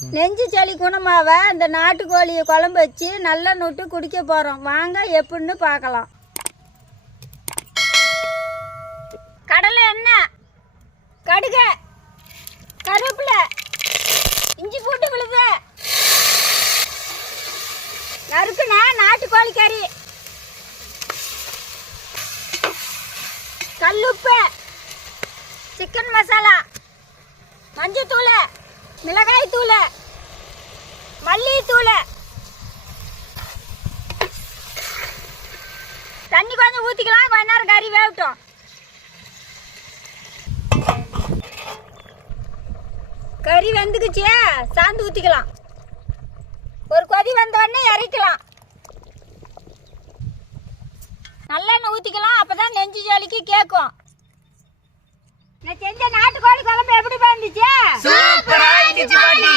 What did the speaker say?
நெஞ்சு சளி குணமாவ இந்த நாட்டுக்கோழியை குழம்பு வச்சு நல்லா நொட்டு குடிக்க போகிறோம். வாங்க எப்படின்னு பார்க்கலாம். கடலை எண்ணெய், கடுகு, கருவேப்பிலை, இஞ்சி பூண்டு விழுது, நறுக்குன நாட்டுக்கோழி கறி, கல்லுப்பு, சிக்கன் மசாலா, மஞ்சத்தூள், மிளகாய் தூள், மல்லித்தூள், தண்ணி கொஞ்சம் ஊற்றிக்கலாம். கொஞ்ச நேரம் கறி வேகட்டும். கறி வெந்துக்குச்சு, சாந்து ஊற்றிக்கலாம். ஒரு கொதி வந்தோடனே இறக்கலாம். நல்லெண்ணெய் ஊற்றிக்கலாம். அப்போ தான் நெஞ்சு ஜாலிக்கு கேட்கும். நான் செஞ்ச நாட்டுக்கோழி குழம்பு எப்படி வந்துச்சு? சூப்பரா இருந்துச்சு பாட்டி.